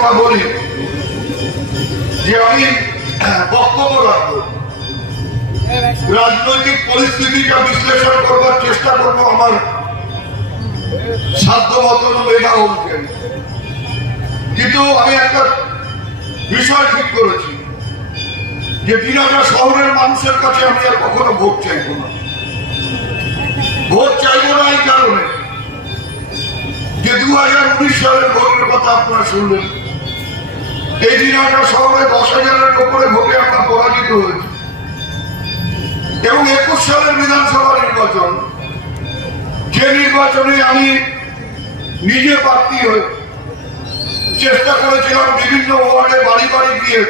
কথা বলি, যে আমি বক্তব্য রাখব। রাজনৈতিক পরিস্থিতিটা বিশ্লেষণ করবার চেষ্টা করব আমার সাধ্য মতন মেধা অনুযায়ী কিন্তু আমি একটা বিষয় ঠিক করেছি, যে দিনাজা শহরের মানুষের কাছে আমি আর কখনো ভোট চাইব না। ভোট চাইব না এই কারণে যে দু হাজার উনিশ সালের ভোটের কথা আপনারা শুনলেন। এই দিনাজা শহরে দশ হাজারের উপরে ভোটে আমরা পরাজিত হয়েছি। এবং একুশ সালের বিধানসভা নির্বাচন, যে নির্বাচনে আমি নিজে প্রার্থী হয়ে চেষ্টা করেছিলাম বিভিন্ন ওয়ার্ডে বাড়ি বাড়ি গিয়ে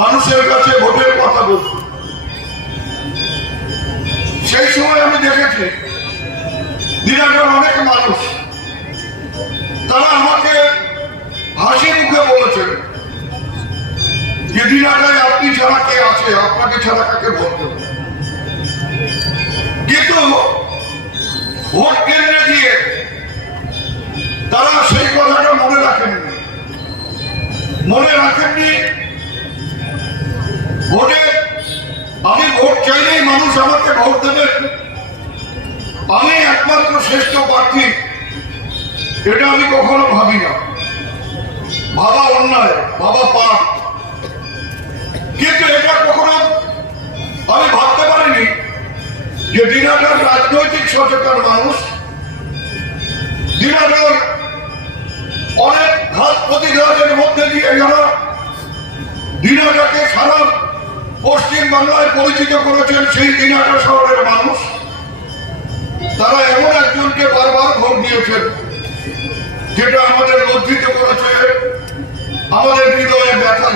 মানুষের কাছে ভোটের কথা বলতে। সেই সময় আমি দেখেছি দিনাজের অনেক মানুষ, তারা আমাকে আছে আপনাকে ছাড়া কাকে ভোট দেব? কিন্তু ভোট কেন্দ্রে গিয়ে তারা সেই কথাটা মনে রাখেননি। মনে রাখেননি, ভোটে আমি ভোট চাইলেই মানুষ আমাকে ভোট দেবেন আমি একমাত্র শ্রেষ্ঠ প্রার্থী, এটা আমি কখনো ভাবি না বাবা অন্যায়, বাবা পাপ। কিন্তু এটা কখনো আমি ভাবতে পারিনি যে দিনাটার রাজনৈতিক সচেতন মানুষ, দিনাটার অনেক ঘাত প্রতিঘাতের মধ্যে দিয়ে যারা দিনাটাকে সারা পশ্চিম বাংলায় পরিচিত করেছেন সেই দিনাটা শহরের মানুষ, তারা এমন একজনকে বারবার ভোট দিয়েছেন, যেটা আমাদের লজ্জিত করেছে, আমাদের হৃদয়ে ব্যথা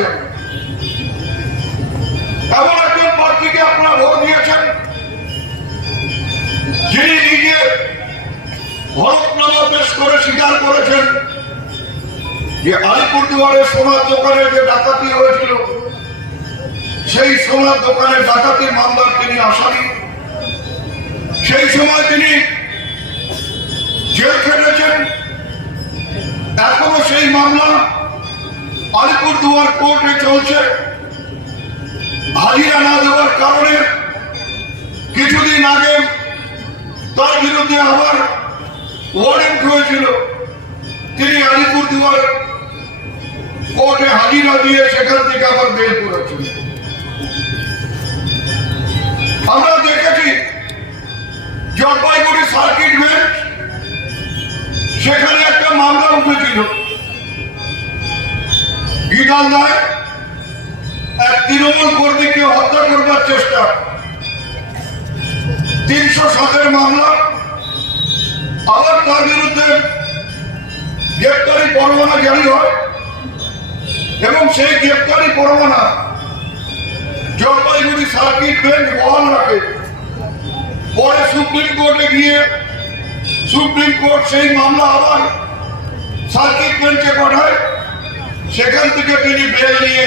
স্বীকার করেছেন যে আলিপুরদুয়ারের সোনার দোকানে যে ডাকাতি হয়েছিল, সেই সোনার দোকানে ডাকাতির মামলার তিনি আসামি। সেই সময় তিনি জেল খেটেছেন। এখনও সেই মামলা আলিপুরদুয়ার কোর্টে চলছে। হাজিরা না দেওয়ার কারণে কিছুদিন আগে তার বিরুদ্ধে আবার ওয়ারেন্ট হয়েছিল। তিনি আলিপুরদুয়ার কোর্টে হাজিরা দিয়ে সেখান থেকে আবার বের করেছেন আমরা দেখেছি জলপাইগুড়ি সার্কিট বেঞ্চ সেখানে একটা মামলা উঠেছিল। গীতাল রায় এক তৃণমূল কর্মীকে হত্যা করবার চেষ্টা। তিনশো সাতের মামলা আবার তার বিরুদ্ধে গ্রেপ্তারি পরোয়ানা জারি হয় এবং সেই গ্রেপ্তারি পরোয়ানা জলপাইগুড়ি সার্কিট বেঞ্চ বহাল রাখে। পরে সুপ্রিম কোর্টে গিয়ে সুপ্রিম কোর্ট সেই মামলা আবার সার্কিট বেঞ্চে পাঠায়। সেখান থেকে তিনি বেল নিয়ে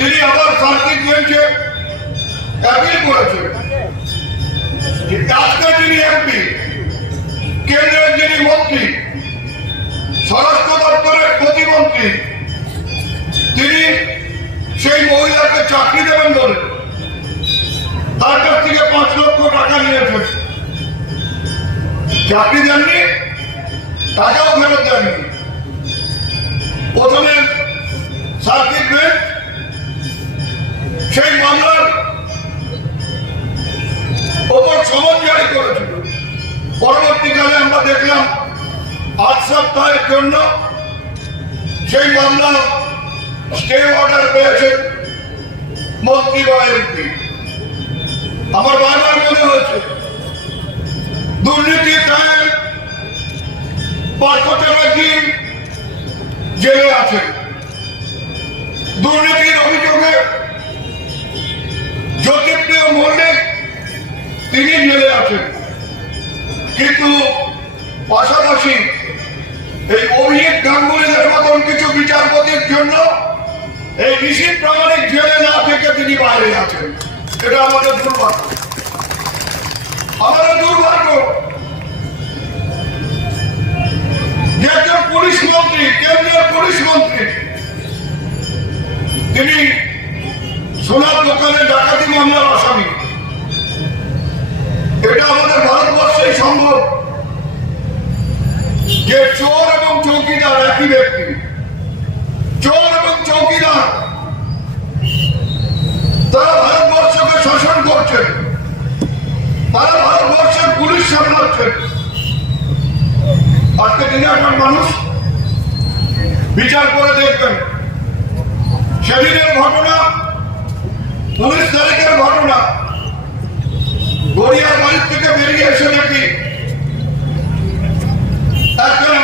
তিনি আবার সার্কিট বেঞ্চে অ্যাপিল করেছেন আজকে যিনি এমপি, কেন্দ্রের যিনি মন্ত্রী, স্বরাষ্ট্র দপ্তরের প্রতিমন্ত্রী, তিনি সেই মহিলাকে চাকরি দেবেন বলে তার কাছ থেকে পাঁচ লক্ষ টাকা নিয়েছেন চাকরি দেননি, টাকাও ফেরত দেননি। প্রথমে সার্কিট বেঞ্চ সেই মামলার ওপর সমন জারি করেছিল। পরবর্তীকালে আমরা দেখলাম আট সপ্তাহের জন্য সেই মামলা স্টে অর্ডার পেয়েছে মন্ত্রী বা এমপি। আমার বারবার মনে হয়েছে, দুর্নীতি টাইম পার্থ চ্যাটার্জি জেলে আছে? দুর্নীতির অভিযোগে জ্যোতিপ্রিয় মল্লিক তিনি জেলে আছেন। কিন্তু পাশাপাশি এই অভিজিৎ গাঙ্গুলিদের মতন কিছু বিচারপতির জন্য এই ঋষি প্রামাণিক জেলে না থেকে তিনি বাইরে আছেন। এটা আমাদের দুর্ভাগ্য। আমাদের দুর্ভাগ্য যে চোর এবং চৌকিদার একই ব্যক্তি। চোর এবং চৌকিদার। তারা ভারতবর্ষকে শাসন করছেন। তারা ভারতবর্ষের পুলিশ সামলাচ্ছেন। আজকে এখন মানুষ। বিচার করে দেখবেন। সেদিনের ঘটনা, উনিশ তারিখের ঘটনা। গড়িয়ার বাড়ির থেকে বেরিয়ে এসে দেখি। যাচ্ছে